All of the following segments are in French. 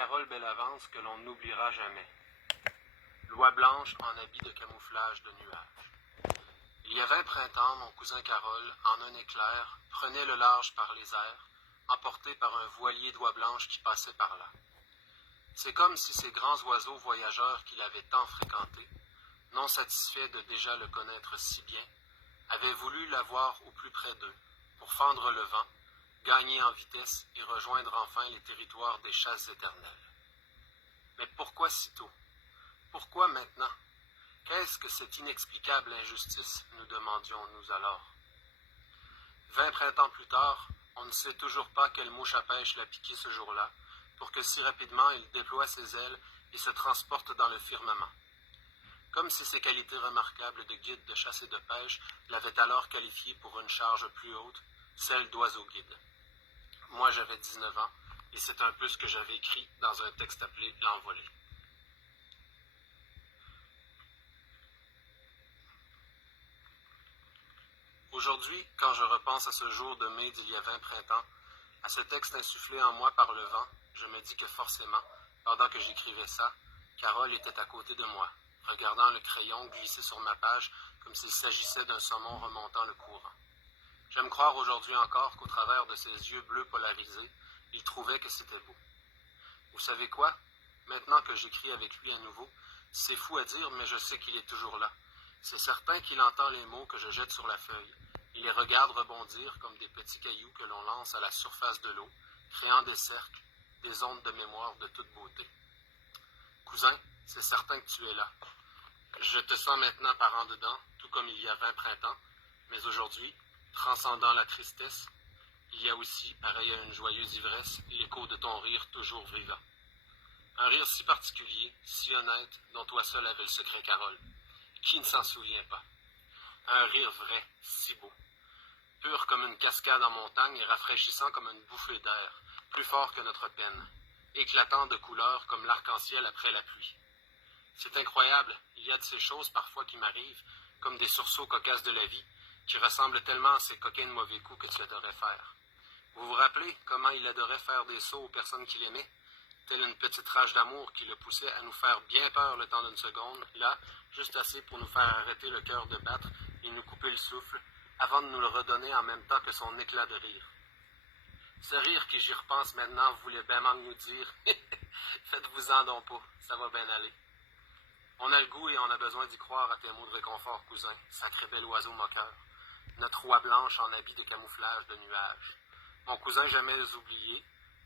Carole Bellavance que l'on n'oubliera jamais. L'oie blanche en habit de camouflage de nuages. Il y avait un printemps, mon cousin Carole, en un éclair, prenait le large par les airs, emporté par un voilier d'oie blanche qui passait par là. C'est comme si ces grands oiseaux voyageurs qu'il avait tant fréquentés, non satisfaits de déjà le connaître si bien, avaient voulu l'avoir au plus près d'eux, pour fendre le vent, gagner en vitesse et rejoindre enfin les territoires des chasses éternelles. Mais pourquoi si tôt? Pourquoi maintenant? Qu'est-ce que cette inexplicable injustice, nous demandions-nous alors? 20 printemps plus tard, on ne sait toujours pas quelle mouche à pêche l'a piqué ce jour-là, pour que si rapidement il déploie ses ailes et se transporte dans le firmament. Comme si ses qualités remarquables de guide de chasse et de pêche l'avaient alors qualifié pour une charge plus haute, celle d'oiseau-guide. Moi, j'avais 19 ans, et c'est un peu ce que j'avais écrit dans un texte appelé « L'envolée ». Aujourd'hui, quand je repense à ce jour de mai d'il y a 20 printemps, à ce texte insufflé en moi par le vent, je me dis que forcément, pendant que j'écrivais ça, Carole était à côté de moi, regardant le crayon glisser sur ma page comme s'il s'agissait d'un saumon remontant le courant. J'aime croire aujourd'hui encore qu'au travers de ses yeux bleus polarisés, il trouvait que c'était beau. Vous savez quoi? Maintenant que j'écris avec lui à nouveau, c'est fou à dire, mais je sais qu'il est toujours là. C'est certain qu'il entend les mots que je jette sur la feuille. Il les regarde rebondir comme des petits cailloux que l'on lance à la surface de l'eau, créant des cercles, des ondes de mémoire de toute beauté. Cousin, c'est certain que tu es là. Je te sens maintenant par en dedans, tout comme il y a 20 printemps, mais aujourd'hui, transcendant la tristesse, il y a aussi, pareil à une joyeuse ivresse, l'écho de ton rire toujours vivant. Un rire si particulier, si honnête, dont toi seul avais le secret, Carole. Qui ne s'en souvient pas? Un rire vrai, si beau. Pur comme une cascade en montagne et rafraîchissant comme une bouffée d'air, plus fort que notre peine, éclatant de couleurs comme l'arc-en-ciel après la pluie. C'est incroyable, il y a de ces choses parfois qui m'arrivent, comme des sursauts cocasses de la vie, qui ressemblent tellement à ces coquins de mauvais coups que tu adorais faire. Vous vous rappelez comment il adorait faire des sauts aux personnes qu'il aimait? Telle une petite rage d'amour qui le poussait à nous faire bien peur le temps d'une seconde, là, juste assez pour nous faire arrêter le cœur de battre et nous couper le souffle, avant de nous le redonner en même temps que son éclat de rire. Ce rire qui, j'y repense maintenant, voulait bêtement nous dire « Faites-vous-en donc pas, ça va bien aller ». On a le goût et on a besoin d'y croire à tes mots de réconfort, cousin, sacré bel oiseau moqueur. Notre oie blanche en habit de camouflage de nuages. Mon cousin jamais oublié,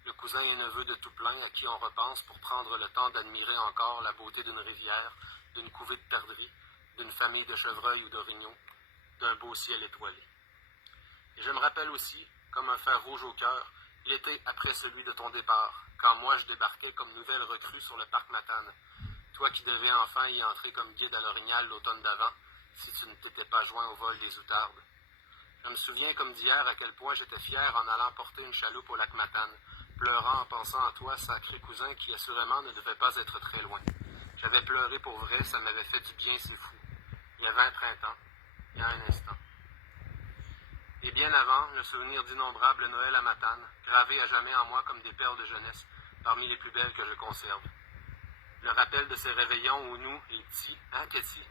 le cousin et neveu de tout plein à qui on repense pour prendre le temps d'admirer encore la beauté d'une rivière, d'une couvée de perdrix, d'une famille de chevreuils ou d'orignaux, d'un beau ciel étoilé. Et je me rappelle aussi, comme un fer rouge au cœur, l'été après celui de ton départ, quand moi je débarquais comme nouvelle recrue sur le parc Matane, toi qui devais enfin y entrer comme guide à l'Orignal l'automne d'avant, si tu ne t'étais pas joint au vol des outardes. Je me souviens comme d'hier à quel point j'étais fier en allant porter une chaloupe au lac Matane, pleurant en pensant à toi, sacré cousin, qui assurément ne devait pas être très loin. J'avais pleuré pour vrai, ça m'avait fait du bien, c'est fou. Il y avait un printemps, il y a un instant. Et bien avant, le souvenir d'innombrables Noëls à Matane, gravés à jamais en moi comme des perles de jeunesse, parmi les plus belles que je conserve. Le rappel de ces réveillons où nous, les petits, Cathy,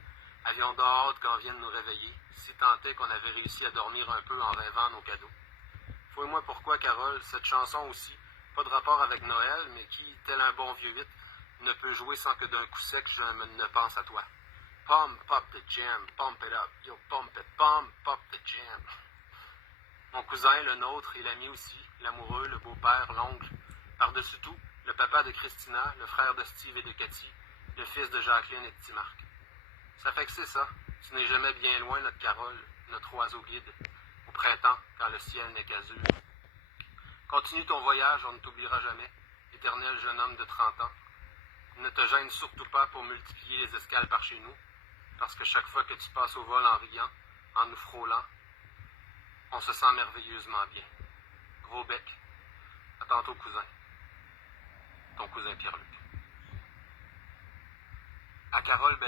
avions hâte qu'on vienne nous réveiller, si tant est qu'on avait réussi à dormir un peu en rêvant nos cadeaux. Fouille-moi pourquoi, Carole, cette chanson aussi, pas de rapport avec Noël, mais qui, tel un bon vieux 8, ne peut jouer sans que d'un coup sec je ne pense à toi. Pump up the jam, pump it up, yo pump it, pump up the jam. Mon cousin, le nôtre et l'ami aussi, l'amoureux, le beau-père, l'oncle, par-dessus tout, le papa de Christina, le frère de Steve et de Cathy, le fils de Jacqueline et de Petit Marc. Ça fait que c'est ça, tu n'es jamais bien loin, notre Carole, notre oiseau guide, au printemps, quand le ciel n'est qu'azur. Continue ton voyage, on ne t'oubliera jamais, éternel jeune homme de 30 ans. Ne te gêne surtout pas pour multiplier les escales par chez nous, parce que chaque fois que tu passes au vol en riant, en nous frôlant, on se sent merveilleusement bien. Gros bec. À tantôt, cousin. Ton cousin Pierre-Luc. À Carole